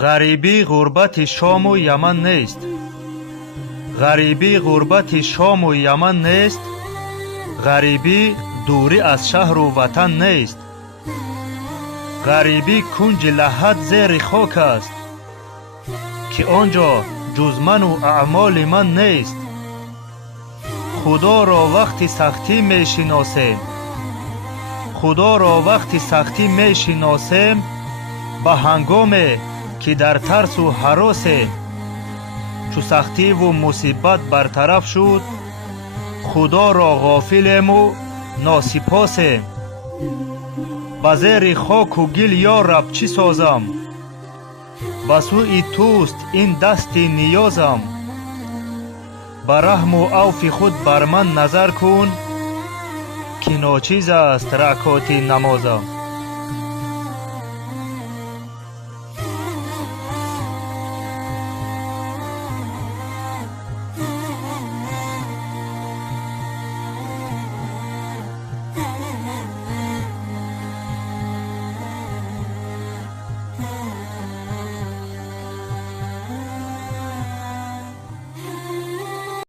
غریبی غربت شام و یمن نیست. غریبی غربت شام و یمن نیست. غریبی دوری از شهر و وطن نیست. غریبی کنج لحد زیر خاک است که آنجا جز من و اعمال من نیست. خدا را وقت سختی می شناسیم. خدا را وقت سختی می شناسیم به هنگامی که در ترس و هراسیم. چو سختی و مصیبت برطرف شد خدا را غافلیم و ناسپاسیم. به زیر خاک و گل یا رب چی سازم؟ به سوی توست این دست نیازم. به رحم و عفو خود بر من نظر کن که ناچیز است رکعت نمازم.